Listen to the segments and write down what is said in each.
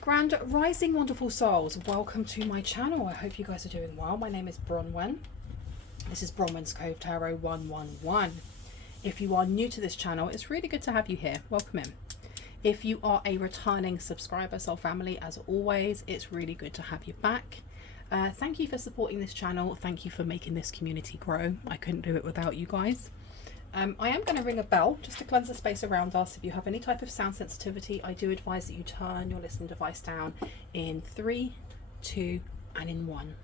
Grand rising, wonderful souls. Welcome to my channel. I hope you guys are doing well. My name is Bronwyn. This is Bronwyn's Cove Tarot 111. If you are new to this channel, it's really good to have you here. Welcome in. If you are a returning subscriber, soul family, as always, it's really good to have you back. Thank you for supporting this channel. Thank you for making this community grow. I couldn't do it without you guys. I am going to ring a bell just to cleanse the space around us. If you have any type of sound sensitivity, I do advise that you turn your listening device down in 3, 2, and in 1.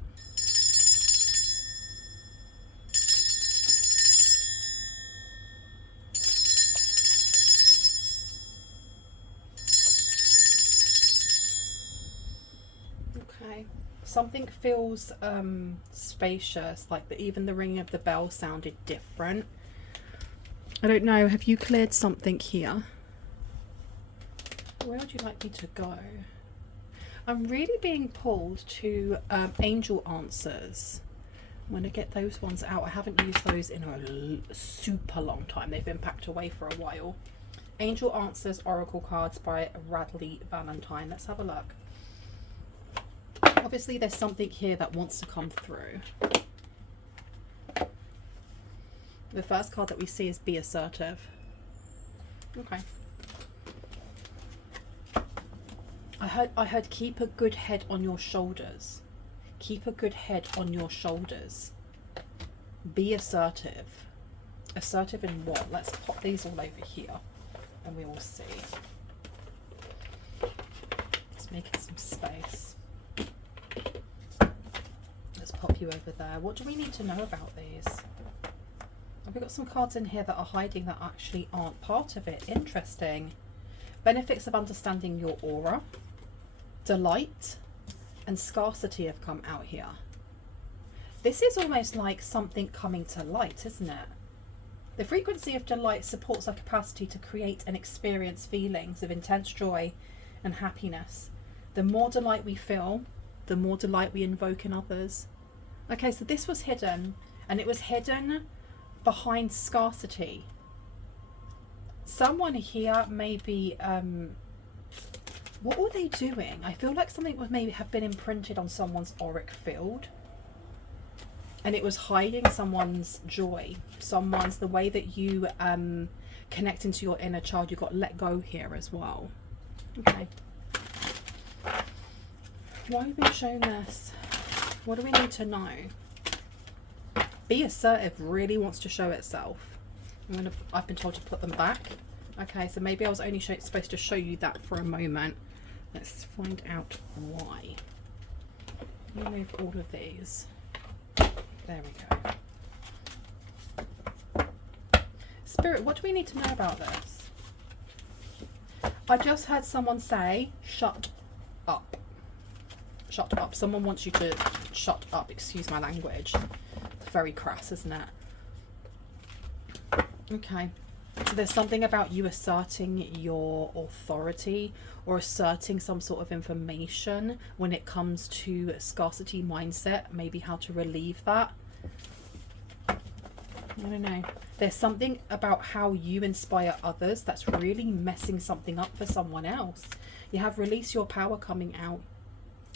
Okay. Something feels spacious, like even the ringing of the bell sounded different. I don't know, have you cleared something here? Where would you like me to go? I'm really being pulled to angel answers. I'm going to get those ones out. I haven't used those in a super long time. They've been packed away for a while. Angel Answers Oracle cards by Radley Valentine. Let's have a look. Obviously there's something here that wants to come through. The first card that we see is Be Assertive. Okay. I heard keep a good head on your shoulders. Keep a good head on your shoulders. Be assertive. Assertive in what? Let's pop these all over here and we will see. Let's make it some space. Let's pop you over there. What do we need to know about these? We've got some cards in here that are hiding that actually aren't part of it. Interesting. Benefits of understanding your aura. Delight and scarcity have come out here. This is almost like something coming to light, isn't it? The frequency of delight supports our capacity to create and experience feelings of intense joy and happiness. The more delight we feel, the more delight we invoke in others. Okay, so this was hidden, and it was hidden behind scarcity. Someone here may be what were they doing? I feel like something would maybe have been imprinted on someone's auric field, and it was hiding someone's joy, someone's, the way that you connect into your inner child. You got let go here as well. Okay, why have we been shown this? What do we need to know? Be Assertive really wants to show itself. I've been told to put them back. Okay, so maybe I was only supposed to show you that for a moment. Let's find out why. Remove all of these. There we go. Spirit, what do we need to know about this? I just heard someone say, shut up. Shut up. Someone wants you to shut up. Excuse my language. Very crass, isn't it? Okay, so there's something about you asserting your authority or asserting some sort of information when it comes to scarcity mindset, maybe how to relieve that. I don't know. There's something about how you inspire others that's really messing something up for someone else. You have Release Your Power coming out.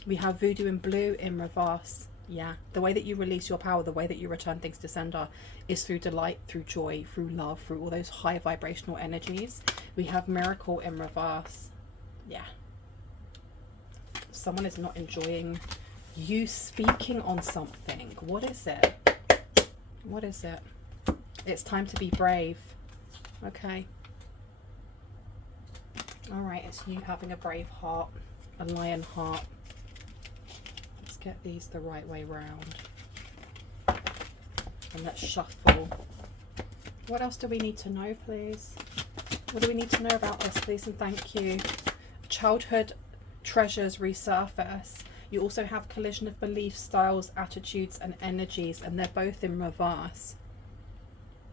We have Voodoo in Blue in reverse. Yeah, the way that you release your power, the way that you return things to sender is through delight, through joy, through love, through all those high vibrational energies. We have Miracle in reverse. Yeah. Someone is not enjoying you speaking on something. What is it? What is it? It's time to be brave. Okay. All right, it's you having a brave heart, a lion heart. Get these the right way round, and let's shuffle. What else do we need to know, please? What do we need to know about this, please, and thank you? Childhood treasures resurface. You also have collision of belief styles, attitudes and energies, and they're both in reverse.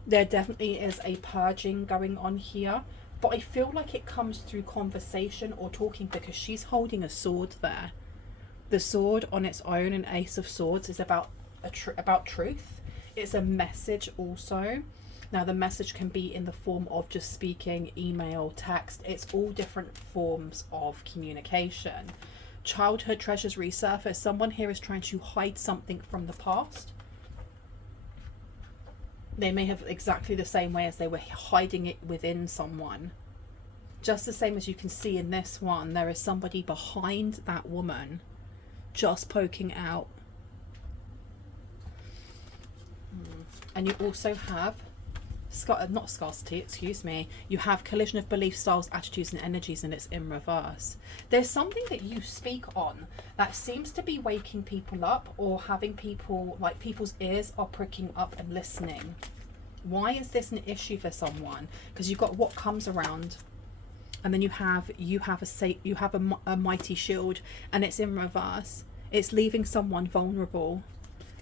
There definitely is a purging going on here, but I feel like it comes through conversation or talking, because she's holding a sword there. The sword on its own, an Ace of Swords, is about truth. It's a message also. Now the message can be in the form of just speaking, email, text. It's all different forms of communication. Childhood treasures resurface. Someone here is trying to hide something from the past. They may have exactly the same way as they were hiding it within someone. Just the same as you can see in this one, there is somebody behind that woman just poking out. And you also have not scarcity, excuse me. You have collision of belief styles, attitudes and energies, and it's in reverse. There's something that you speak on that seems to be waking people up, or having people, like people's ears are pricking up and listening. Why is this an issue for someone? Because you've got what comes around, and then you have a mighty shield, and it's in reverse. It's leaving someone vulnerable.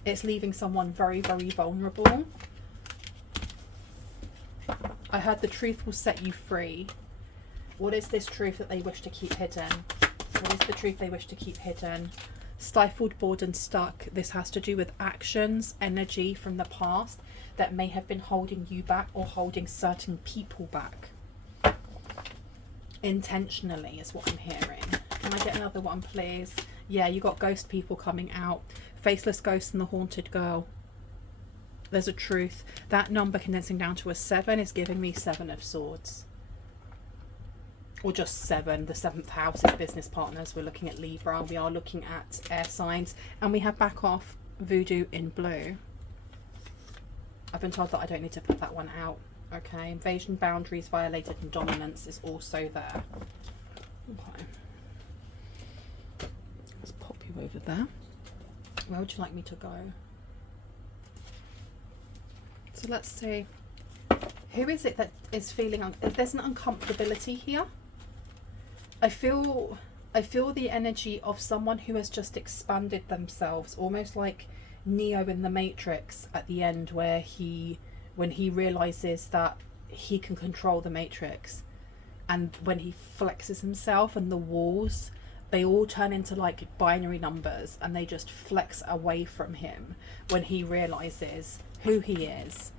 It's leaving someone very, very vulnerable. I heard the truth will set you free. What is this truth that they wish to keep hidden? What is the truth they wish to keep hidden? Stifled, bored and stuck. This has to do with actions, energy from the past that may have been holding you back or holding certain people back. Intentionally is what I'm hearing. Can I get another one, please? Yeah, you got ghost people coming out. Faceless ghost and the haunted girl. There's a truth. That number condensing down to a 7 is giving me 7 of swords. Or just 7. The 7th house is business partners. We're looking at Libra. We are looking at air signs. And we have back off voodoo in blue. I've been told that I don't need to put that one out. Okay. Invasion, boundaries violated and dominance is also there. Okay. Let's pop you over there. Where would you like me to go? So let's see. Who is it that is feeling... there's an uncomfortability here. I feel the energy of someone who has just expanded themselves, almost like Neo in the Matrix at the end, where when he realizes that he can control the Matrix, and when he flexes himself and the walls, they all turn into like binary numbers, and they just flex away from him when he realizes who he is.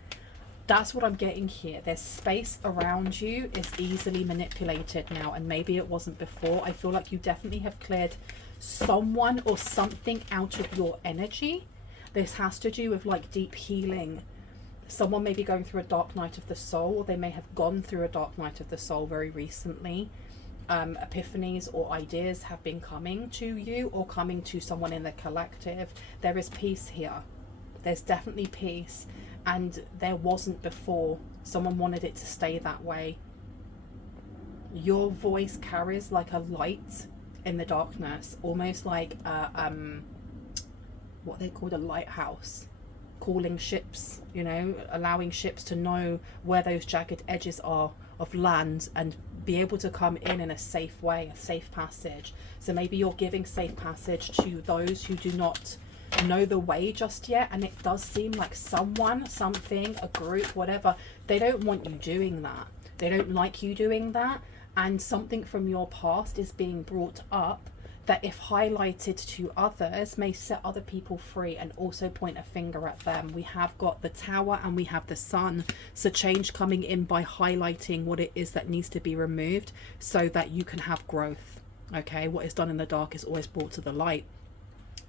That's what I'm getting here. There's space around you is easily manipulated now, and maybe it wasn't before. I feel like you definitely have cleared someone or something out of your energy. This has to do with like deep healing. Someone may be going through a dark night of the soul, or they may have gone through a dark night of the soul very recently. Epiphanies or ideas have been coming to you, or coming to someone in the collective. There is peace here. There's definitely peace, and there wasn't before. Someone wanted it to stay that way. Your voice carries like a light in the darkness, almost like what they called a lighthouse, calling ships, you know, allowing ships to know where those jagged edges are of land and be able to come in a safe way, a safe passage. So maybe you're giving safe passage to those who do not know the way just yet, and it does seem like someone, something, a group, whatever, they don't want you doing that. They don't like you doing that, and something from your past is being brought up that, if highlighted to others, may set other people free and also point a finger at them. We have got the Tower and we have the Sun. So change coming in by highlighting what it is that needs to be removed so that you can have growth. Okay, what is done in the dark is always brought to the light.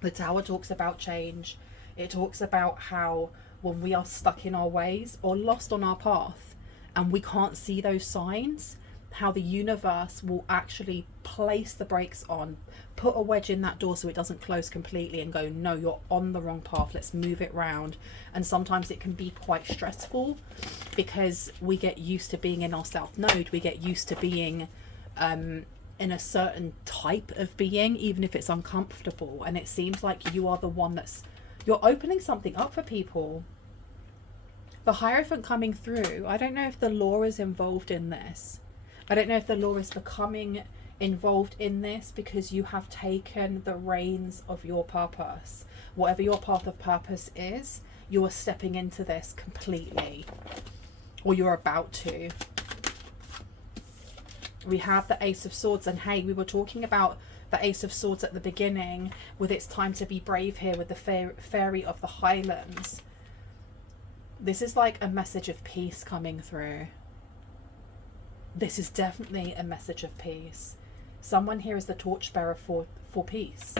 The Tower talks about change. It talks about how when we are stuck in our ways or lost on our path and we can't see those signs, how the universe will actually place the brakes on, put a wedge in that door so it doesn't close completely, and go, no, you're on the wrong path, let's move it round. And sometimes it can be quite stressful because we get used to being in our south node, we get used to being in a certain type of being, even if it's uncomfortable. And it seems like you are the one you're opening something up for people. The Hierophant coming through, I don't know if the law is involved in this. I don't know if the law is becoming involved in this because you have taken the reins of your purpose. Whatever your path of purpose is, you are stepping into this completely, or you're about to. We have the Ace of Swords, and hey, we were talking about the Ace of Swords at the beginning with It's Time to Be Brave here with the Fairy of the Highlands. This is like a message of peace coming through. This is definitely a message of peace. Someone here is the torchbearer for peace.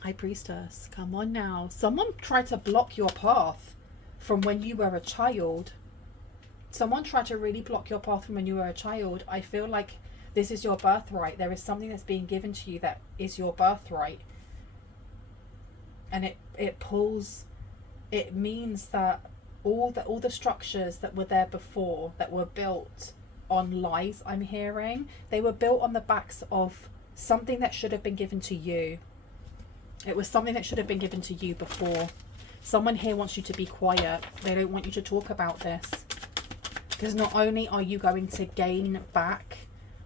High Priestess, come on now. Someone tried to block your path from when you were a child. Someone tried to really block your path from when you were a child. I feel like this is your birthright. There is something that's being given to you that is your birthright. And it means that all the structures that were there before, that were built on lies, I'm hearing, they were built on the backs of something that should have been given to you. It was something that should have been given to you before. Someone here wants you to be quiet. They don't want you to talk about this. Because not only are you going to gain back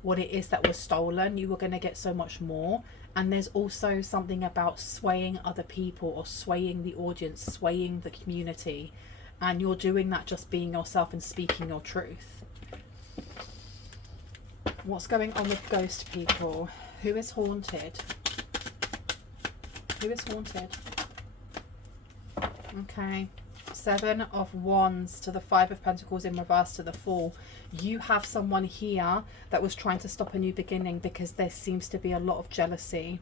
what it is that was stolen, you are going to get so much more. And there's also something about swaying other people, or swaying the audience, swaying the community. And you're doing that just being yourself and speaking your truth. What's going on with ghost people? Who is haunted? Who is haunted? Okay. 7 of Wands to the 5 of Pentacles in reverse to the Fool. You have someone here that was trying to stop a new beginning because there seems to be a lot of jealousy.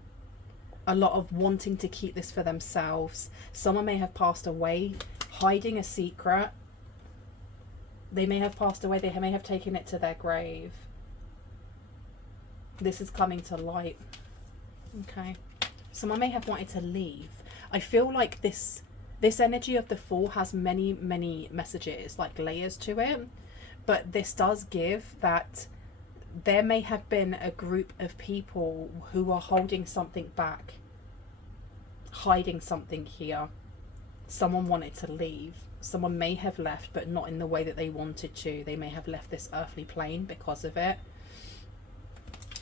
A lot of wanting to keep this for themselves. Someone may have passed away, hiding a secret. They may have passed away. They may have taken it to their grave. This is coming to light. Okay. Someone may have wanted to leave. I feel like this energy of the Fool has many messages, like layers to it. But this does give that there may have been a group of people who are holding something back, hiding something here. Someone wanted to leave. Someone may have left, but not in the way that they wanted to. They may have left this earthly plane because of it.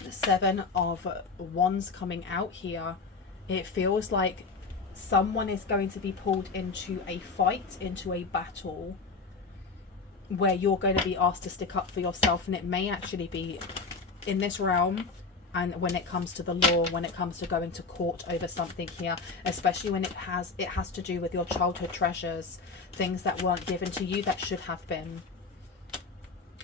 The 7 of Wands coming out here. It feels like someone is going to be pulled into a fight, into a battle, where you're going to be asked to stick up for yourself. And it may actually be in this realm, and when it comes to the law, when it comes to going to court over something here, especially when it has to do with your childhood treasures, things that weren't given to you that should have been.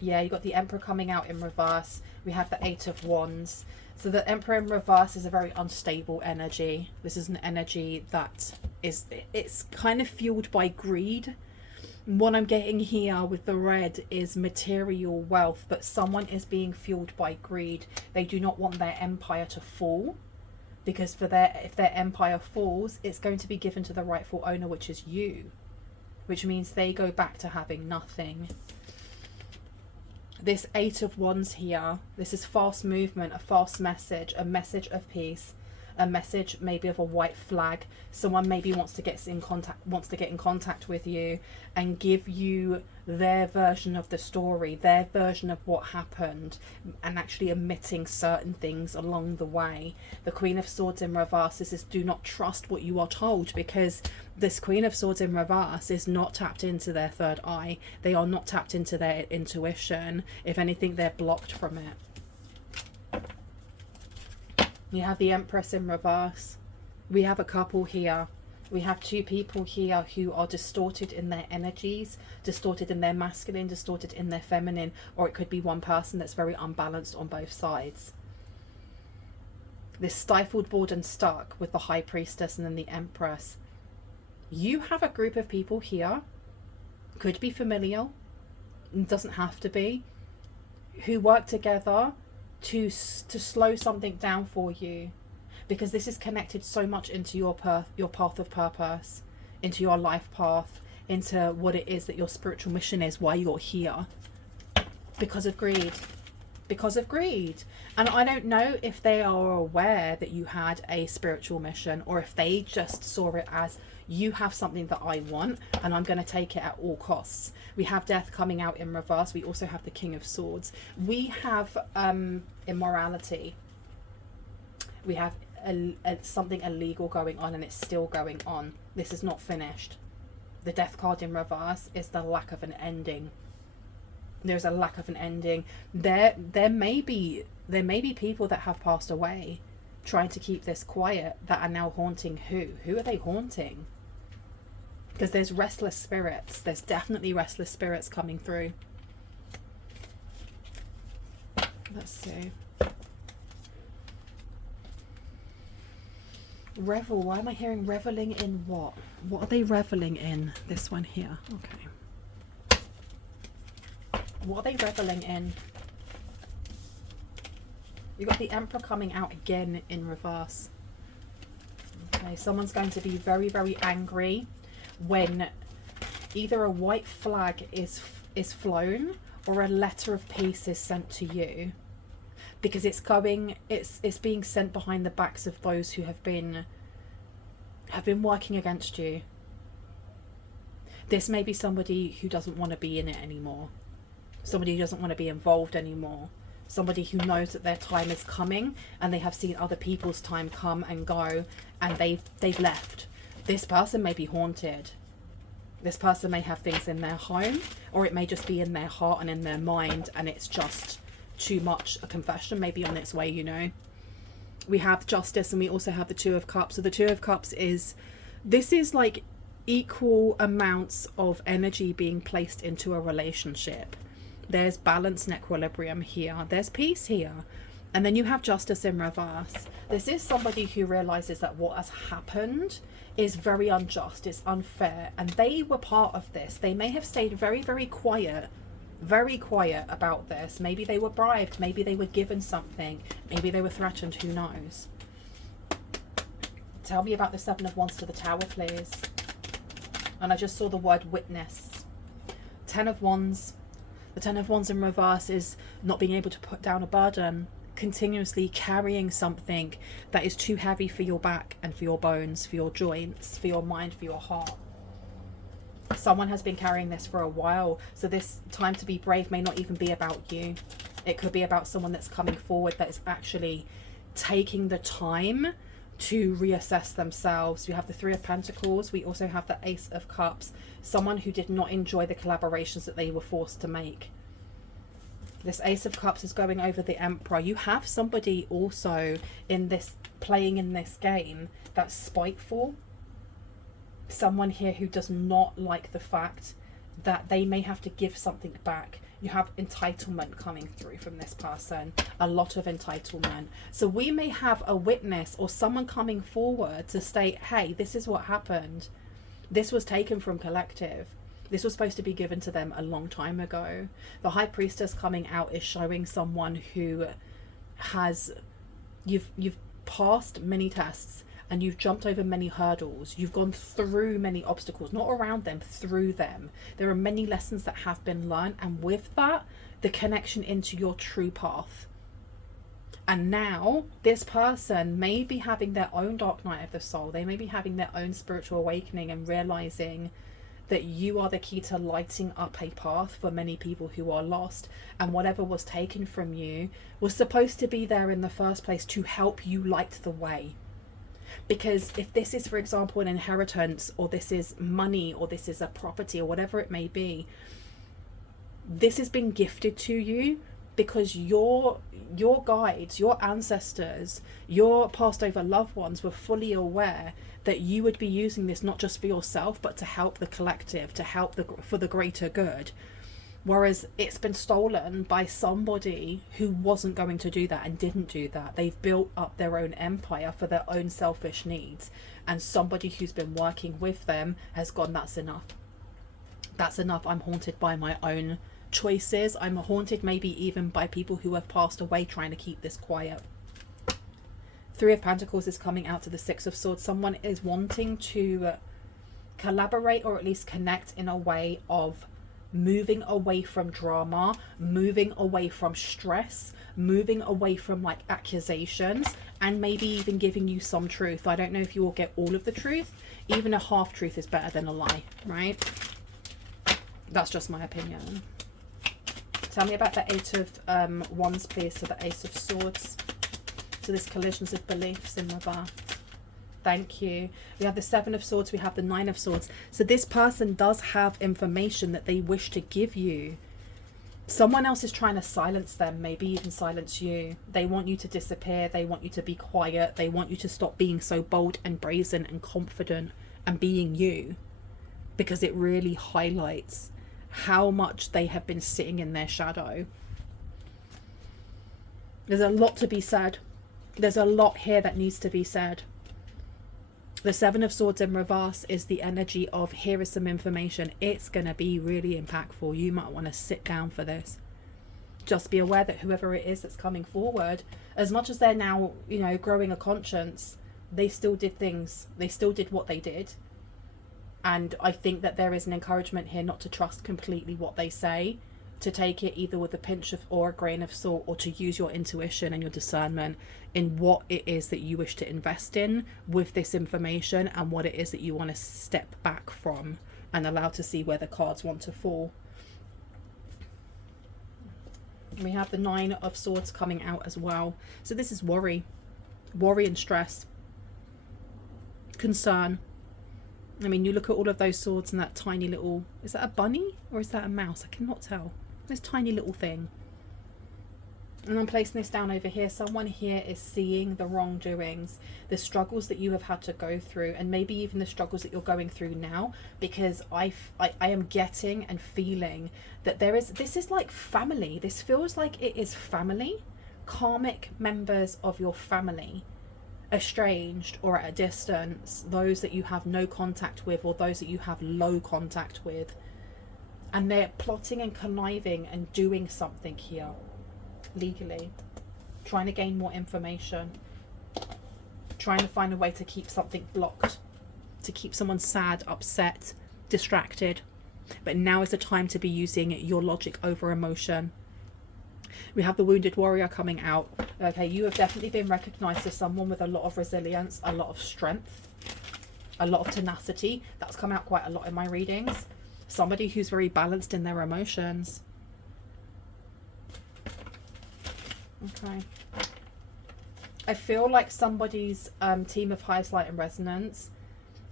Yeah, you got the Emperor coming out in reverse. We have the 8 of Wands. So the Emperor in reverse is a very unstable energy. This is an energy that it's kind of fueled by greed. What I'm getting here with the red is material wealth, but someone is being fueled by greed. They do not want their empire to fall, because if their empire falls, it's going to be given to the rightful owner, which is you, which means they go back to having nothing. This 8 of Wands here, this is fast movement, a fast message, a message of peace, a message maybe of a white flag. Someone maybe wants to get in contact with you and give you their version of the story, their version of what happened, and actually omitting certain things along the way. The Queen of Swords in reverse, this is do not trust what you are told, because this Queen of Swords in reverse is not tapped into their third eye. They are not tapped into their intuition. If anything, they're blocked from it. You have the Empress in reverse. We have a couple here. We have 2 people here who are distorted in their energies, distorted in their masculine, distorted in their feminine, or it could be one person that's very unbalanced on both sides. This stifled, bored and stuck with the High Priestess and then the Empress. You have a group of people here, could be familial, doesn't have to be, who work together to slow something down for you, because this is connected so much into your path of purpose, into your life path, into what it is that your spiritual mission is, why you're here, because of greed. Because of greed. And I don't know if they are aware that you had a spiritual mission, or if they just saw it as, you have something that I want and I'm going to take it at all costs. We have Death coming out in reverse. We also have the King of Swords. We have immorality. We have something illegal going on, and it's still going on. This is not finished. The Death card in reverse is the lack of an ending. There's a lack of an ending. There may be people that have passed away trying to keep this quiet that are now haunting who? Who are they haunting? Because there's restless spirits. There's definitely restless spirits coming through. Let's see. Revel. Why am I hearing reveling in what? What are they reveling in? This one here. Okay. What are they reveling in? You've got the Emperor coming out again in reverse. Okay, someone's going to be very, very angry when either a white flag is flown or a letter of peace is sent to you, because it's being sent behind the backs of those who have been working against you. This may be somebody who doesn't want to be in it anymore, somebody who doesn't want to be involved anymore, somebody who knows that their time is coming and they have seen other people's time come and go and they've left. This person may be haunted. This person may have things in their home, or it may just be in their heart and in their mind, and it's just too much. A confession may be on its way, you know. We have Justice, and we also have the Two of Cups. So the Two of Cups is like equal amounts of energy being placed into a relationship. There's balance and equilibrium here. There's peace here. And then you have Justice in reverse. This is somebody who realizes that what has happened is very unjust, it's unfair, and they were part of this. They may have stayed very, very quiet about this. Maybe they were bribed, maybe they were given something, maybe they were threatened, who knows. Tell me about the Seven of Wands to the Tower, please. And I just saw the word witness. Ten of Wands. The Ten of Wands in reverse is not being able to put down a burden, continuously carrying something that is too heavy for your back and for your bones, for your joints, for your mind, for your heart. Someone has been carrying this for a while, so this time to be brave may not even be about you. It could be about someone that's coming forward that is actually taking the time to reassess themselves. We have the Three of Pentacles. We also have the Ace of Cups. Someone who did not enjoy the collaborations that they were forced to make. This Ace of Cups is going over the Emperor. You have somebody also in this, playing in this game, that's spiteful. Someone here who does not like the fact that they may have to give something back. You have entitlement coming through from this person. A lot of entitlement. So we may have a witness or someone coming forward to state, hey, this is what happened. This was taken from collective. This was supposed to be given to them a long time ago. The High Priestess coming out is showing someone who has, you've passed many tests and you've jumped over many hurdles. You've gone through many obstacles, not around them, through them. There are many lessons that have been learned, and with that, the connection into your true path. And now this person may be having their own dark night of the soul. They may be having their own spiritual awakening and realizing that you are the key to lighting up a path for many people who are lost, and whatever was taken from you was supposed to be there in the first place to help you light the way. Because if this is, for example, an inheritance, or this is money, or this is a property, or whatever it may be, this has been gifted to you because your guides, your ancestors, your passed over loved ones were fully aware that you would be using this not just for yourself, but to help the collective, to help for the greater good. Whereas it's been stolen by somebody who wasn't going to do that and didn't do that. They've built up their own empire for their own selfish needs. And somebody who's been working with them has gone, that's enough. That's enough. I'm haunted by my own choices. I'm haunted maybe even by people who have passed away trying to keep this quiet. Three of Pentacles is coming out to the Six of Swords. Someone is wanting to collaborate or at least connect in a way of moving away from drama, moving away from stress, moving away from like accusations, and maybe even giving you some truth. I don't know if you will get all of the truth. Even a half truth is better than a lie, right? That's just my opinion. Tell me about the Eight of Wands, please. So the Ace of Swords. So this collisions of beliefs in reverse. Thank you. We have the Seven of Swords. We have the Nine of Swords. So this person does have information that they wish to give you. Someone else is trying to silence them, maybe even silence you. They want you to disappear. They want you to be quiet. They want you to stop being so bold and brazen and confident and being you. because it really highlights how much they have been sitting in their shadow. There's a lot to be said. There's a lot here that needs to be said. The Seven of Swords in reverse is the energy of, here is some information. It's going to be really impactful. You might want to sit down for this. Just be aware that whoever it is that's coming forward, as much as they're now, you know, growing a conscience, they still did things. They still did what they did. And I think that there is an encouragement here not to trust completely what they say, to take it either with a pinch of or a grain of salt, or to use your intuition and your discernment in what it is that you wish to invest in with this information, and what it is that you want to step back from and allow to see where the cards want to fall. We have the Nine of Swords coming out as well. So this is worry and stress, concern. I mean, you look at all of those swords and that tiny little, is that a bunny or is that a mouse? I cannot tell. This tiny little thing. And I'm placing this down over here. Someone here is seeing the wrongdoings, the struggles that you have had to go through, and maybe even the struggles that you're going through now, because I am getting and feeling that this is like family. This feels like it is family, karmic members of your family, estranged or at a distance, those that you have no contact with or those that you have low contact with, and they're plotting and conniving and doing something here legally, trying to gain more information, trying to find a way to keep something blocked, to keep someone sad, upset, distracted. But now is the time to be using your logic over emotion. We have the Wounded Warrior coming out. Okay, you have definitely been recognized as someone with a lot of resilience, a lot of strength, a lot of tenacity. That's come out quite a lot in my readings. Somebody who's very balanced in their emotions. Okay. I feel like somebody's team of highest light and resonance,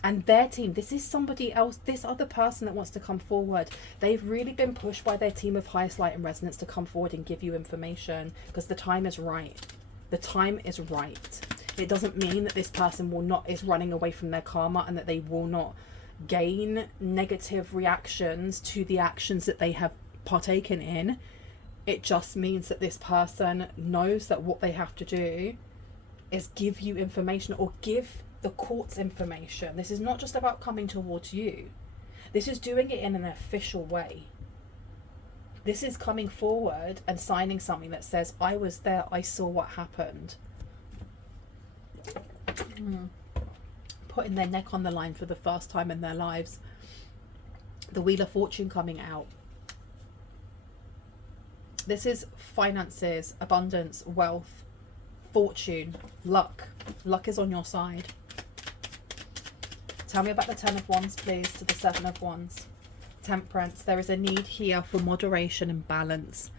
and their team, this is somebody else, this other person that wants to come forward. They've really been pushed by their team of highest light and resonance to come forward and give you information, because the time is right. The time is right. It doesn't mean that this person is running away from their karma, and that they will not gain negative reactions to the actions that they have partaken in. It just means that this person knows that what they have to do is give you information, or give the courts information. This is not just about coming towards you. This is doing it in an official way. This is coming forward and signing something that says, I was there, I saw what happened. Putting their neck on the line for the first time in their lives. The Wheel of Fortune coming out. This is finances, abundance, wealth, fortune, luck. Luck is on your side. Tell me about the Ten of Wands, please, to the Seven of Wands. Temperance. There is a need here for moderation and balance,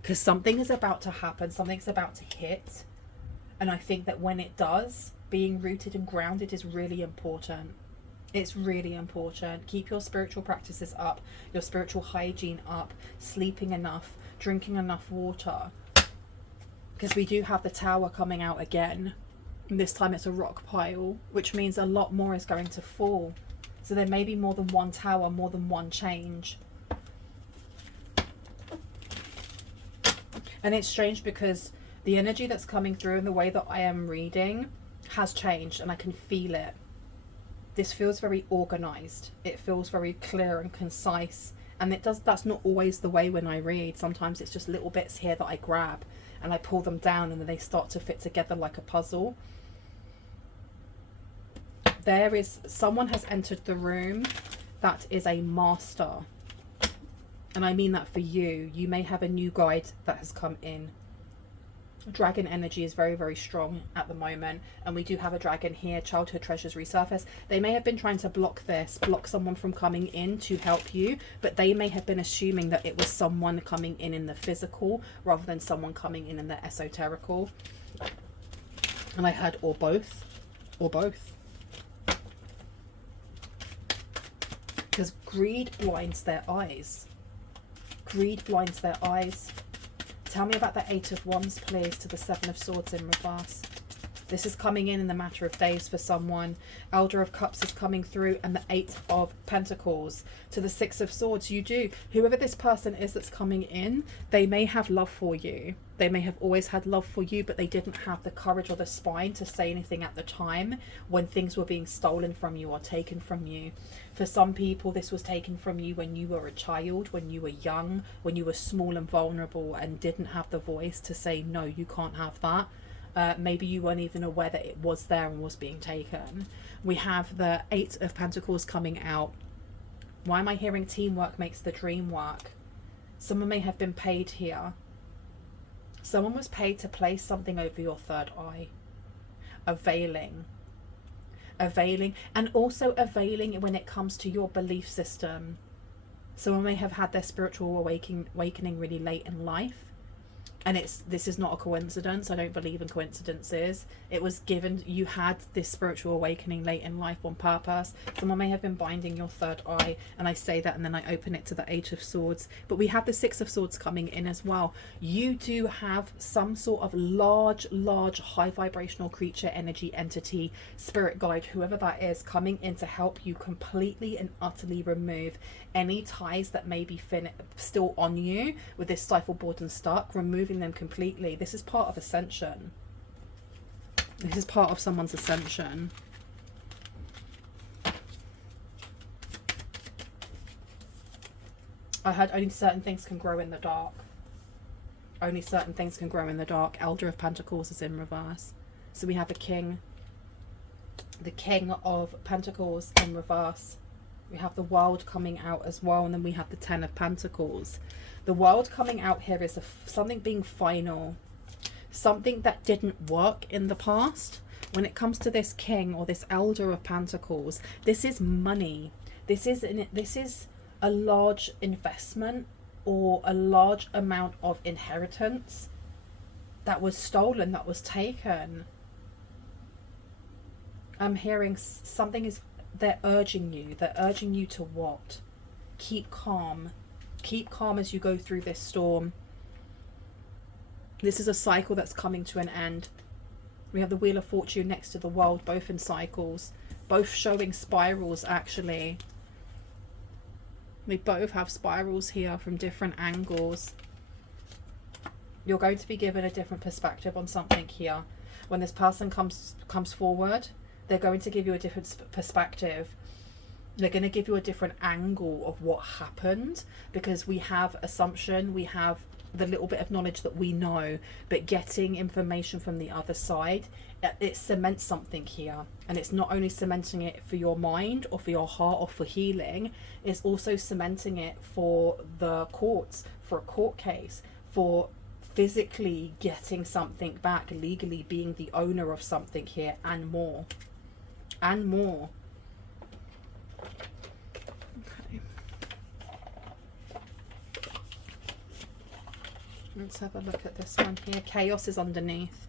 because something is about to happen. Something's about to hit. And I think that when it does, being rooted and grounded is really important. It's really important. Keep your spiritual practices up, your spiritual hygiene up, sleeping enough, drinking enough water. Because we do have the Tower coming out again. And this time it's a rock pile, which means a lot more is going to fall. So there may be more than one tower, more than one change. And it's strange because the energy that's coming through and the way that I am reading has changed, and I can feel it. This feels very organized. It feels very clear and concise. And that's not always the way when I read. Sometimes it's just little bits here that I grab and I pull them down, and then they start to fit together like a puzzle. Someone has entered the room that is a master. And I mean that for you. You may have a new guide that has come in. Dragon energy is very, very strong at the moment. And we do have a dragon here. Childhood treasures resurface. They may have been trying to block someone from coming in to help you. But they may have been assuming that it was someone coming in the physical rather than someone coming in the esoterical. And I heard or both. Or both. Because greed blinds their eyes. Greed blinds their eyes. Tell me about the Eight of Wands, please, to the Seven of Swords in reverse. This is coming in the matter of days for someone. Elder of Cups is coming through, and the Eight of Pentacles to the Six of Swords. You do. Whoever this person is that's coming in, they may have love for you. They may have always had love for you, but they didn't have the courage or the spine to say anything at the time when things were being stolen from you or taken from you. For some people, this was taken from you when you were a child, when you were young, when you were small and vulnerable and didn't have the voice to say, no, you can't have that. Maybe you weren't even aware that it was there and was being taken. We have the Eight of Pentacles coming out. Why am I hearing teamwork makes the dream work? Someone may have been paid here. Someone was paid to place something over your third eye. Availing, and also availing when it comes to your belief system. Someone may have had their spiritual awakening really late in life, and this is not a coincidence. I don't believe in coincidences. It was given, you had this spiritual awakening late in life on purpose. Someone may have been binding your third eye, and I say that and then I open it to the Eight of Swords. But we have the Six of Swords coming in as well. You do have some sort of large high vibrational creature, energy, entity, spirit guide, whoever that is, coming in to help you completely and utterly remove any ties that may be still on you with this stifle, bored and stuck, removing them completely. This is part of ascension. This is part of someone's ascension. I heard only certain things can grow in the dark. Only certain things can grow in the dark. Elder of Pentacles is in reverse. So we have a king. The King of Pentacles in reverse. We have the World coming out as well, and then we have the Ten of Pentacles. The World coming out here is something being final, something that didn't work in the past. When it comes to this King or this Elder of Pentacles, this is money. This is a large investment or a large amount of inheritance that was stolen, that was taken. I'm hearing something is, they're urging you to what? Keep calm as you go through this storm. This is a cycle that's coming to an end. We have the Wheel of Fortune next to the World, both in cycles, both showing spirals. Actually, we both have spirals here from different angles. You're going to be given a different perspective on something here. When this person comes forward, they're going to give you a different perspective. They're going to give you a different angle of what happened, because we have assumption, we have the little bit of knowledge that we know, but getting information from the other side, it cements something here. And it's not only cementing it for your mind or for your heart or for healing, it's also cementing it for the courts, for a court case, for physically getting something back, legally being the owner of something here, and more. And more. Okay. Let's have a look at this one here. Chaos is underneath.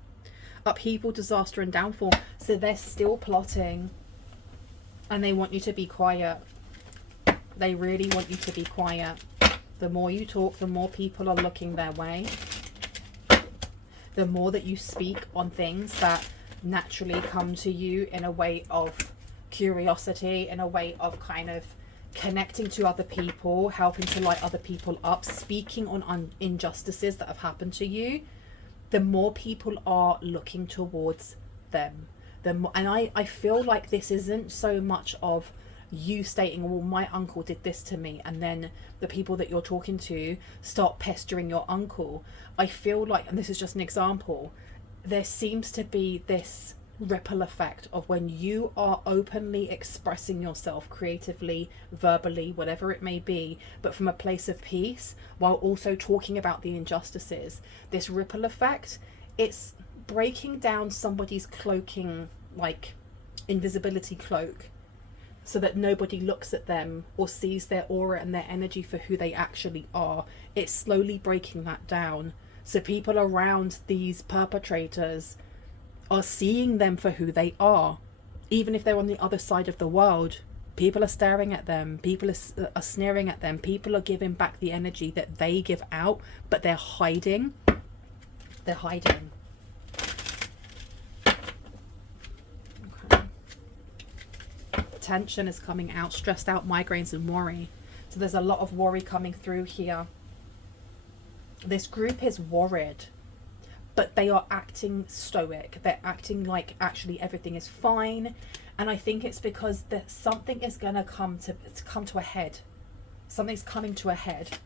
Upheaval, disaster and downfall. So they're still plotting. And they want you to be quiet. They really want you to be quiet. The more you talk, the more people are looking their way. The more that you speak on things that naturally come to you in a way of curiosity, in a way of kind of connecting to other people, helping to light other people up, speaking on injustices that have happened to you, the more people are looking towards them. And I feel like this isn't so much of you stating, well, my uncle did this to me, and then the people that you're talking to start pestering your uncle. I feel like, and this is just an example, there seems to be this ripple effect of when you are openly expressing yourself creatively, verbally, whatever it may be, but from a place of peace, while also talking about the injustices. This ripple effect, it's breaking down somebody's cloaking, like invisibility cloak, so that nobody looks at them or sees their aura and their energy for who they actually are. It's slowly breaking that down. So people around these perpetrators are seeing them for who they are. Even if they're on the other side of the world, people are staring at them, people are sneering at them, people are giving back the energy that they give out, but they're hiding. They're hiding. tension is coming out, stressed out, migraines and worry. So there's a lot of worry coming through here. This group is worried, but they are acting stoic. They're acting like actually everything is fine. And I think it's because that something is going to come to a head. Something's coming to a head.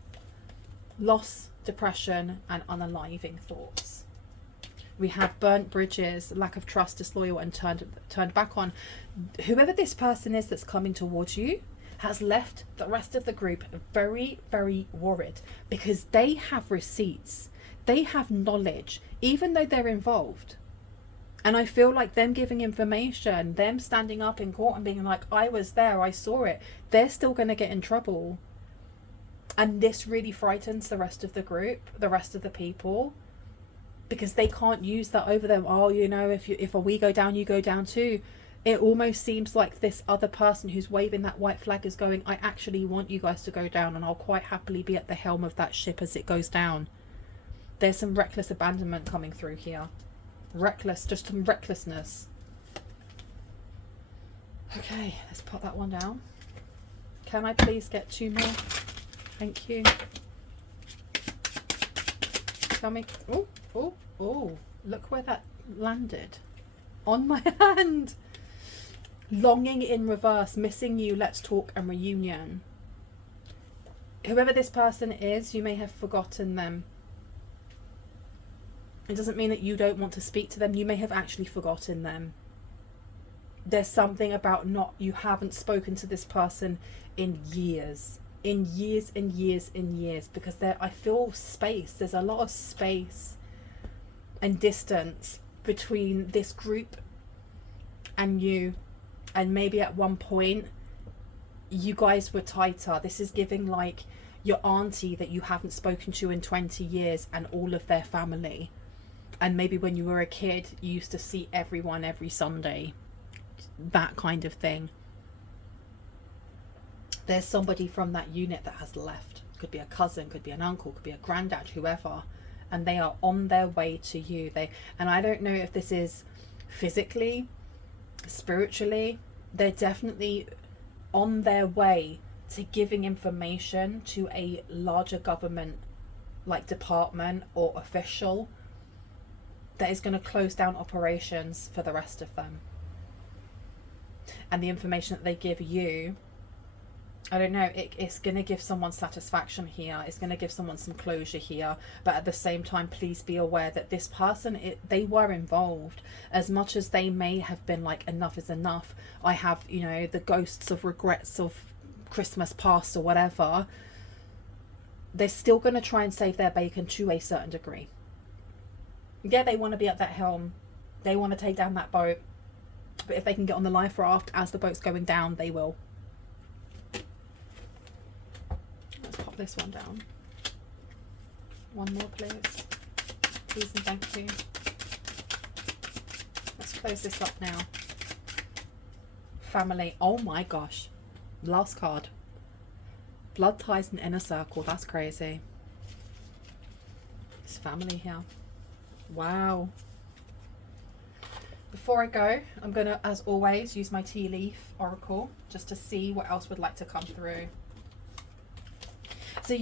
Loss, depression, and unaliving thoughts. We have burnt bridges, lack of trust, disloyal, and turned back on. Whoever this person is that's coming towards you has left the rest of the group very, very worried, because they have receipts. They have knowledge, even though they're involved. And I feel like them giving information, them standing up in court and being like, I was there, I saw it, they're still going to get in trouble. And this really frightens the rest of the group, the rest of the people, because they can't use that over them. Oh, you know, if we go down, you go down too. It almost seems like this other person who's waving that white flag is going, I actually want you guys to go down, and I'll quite happily be at the helm of that ship as it goes down. There's some reckless abandonment coming through here. Reckless, just some recklessness. Okay, let's put that one down. Can I please get 2 more? Thank you. Tell me. Oh, look where that landed. On my hand. Longing in reverse, missing you, let's talk, and reunion. Whoever this person is, you may have forgotten them. It doesn't mean that you don't want to speak to them. You may have actually forgotten them. There's something about you haven't spoken to this person in years. In years and years and years. Because I feel space. There's a lot of space and distance between this group and you. And maybe at one point, you guys were tighter. This is giving like your auntie that you haven't spoken to in 20 years and all of their family. And maybe when you were a kid, you used to see everyone every Sunday. That kind of thing. There's somebody from that unit that has left. Could be a cousin, could be an uncle, could be a granddad, whoever. And they are on their way to you. And I don't know if this is physically, spiritually. They're definitely on their way to giving information to a larger government, like department or official, that is going to close down operations for the rest of them. And the information that they give you, I don't know, it's going to give someone satisfaction here. It's going to give someone some closure here. But at the same time, please be aware that this person, they were involved. As much as they may have been like, enough is enough. I have, you know, the ghosts of regrets of Christmas past or whatever. They're still going to try and save their bacon to a certain degree. Yeah, they want to be at that helm. They want to take down that boat. But if they can get on the life raft as the boat's going down, they will. Let's pop this one down. One more, please. Please and thank you. Let's close this up now. Family. Oh my gosh. Last card. Blood ties and inner circle. That's crazy. It's family here. Wow. Before I go, I'm going to, as always, use my tea leaf oracle just to see what else would like to come through. So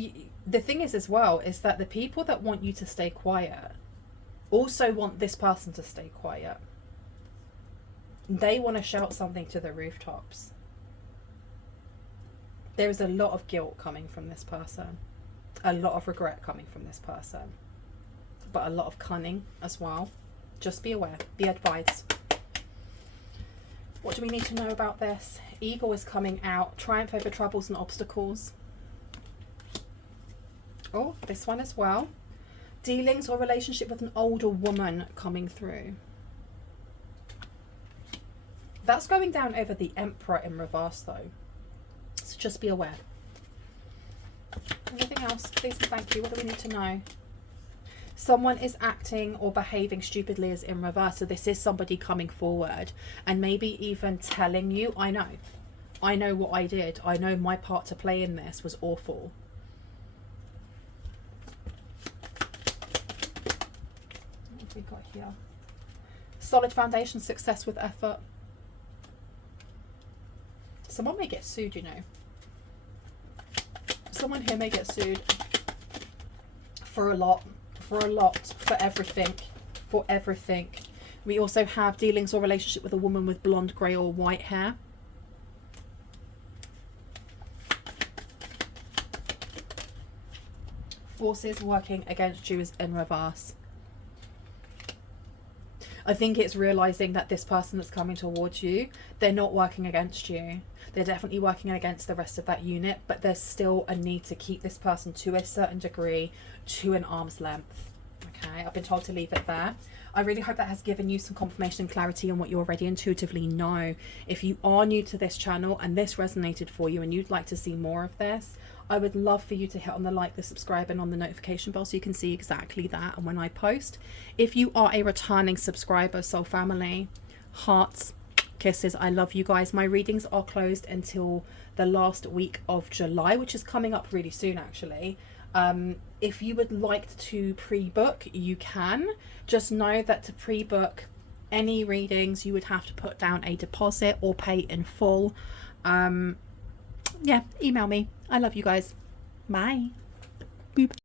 the thing is as well, is that the people that want you to stay quiet also want this person to stay quiet. They want to shout something to the rooftops. There is a lot of guilt coming from this person. A lot of regret coming from this person. But a lot of cunning as well. Just be aware. Be advised. What do we need to know about this? Eagle is coming out. Triumph over troubles and obstacles. Oh, this one as well. Dealings or relationship with an older woman coming through. That's going down over the Emperor in reverse though. So just be aware. Anything else? Please and thank you. What do we need to know? Someone is acting or behaving stupidly as in reverse. So this is somebody coming forward and maybe even telling you, I know what I did. I know my part to play in this was awful. What have we got here? Solid foundation, success with effort. Someone may get sued, you know. Someone here may get sued for a lot, for everything. We also have dealings or relationship with a woman with blonde, grey or white hair. Forces working against you is in reverse. I think it's realizing that this person that's coming towards you, they're not working against you. They're definitely working against the rest of that unit, but there's still a need to keep this person to a certain degree, to an arm's length. Okay, I've been told to leave it there. I really hope that has given you some confirmation and clarity on what you already intuitively know. If you are new to this channel and this resonated for you and you'd like to see more of this, I would love for you to hit on the like, the subscribe and on the notification bell so you can see exactly that and when I post. If you are a returning subscriber, soul family, hearts, kisses, I love you guys. My readings are closed until the last week of July, which is coming up really soon actually. If you would like to pre-book, you can. Just know that to pre-book any readings, you would have to put down a deposit or pay in full. Yeah, email me. I love you guys. Bye. Boop.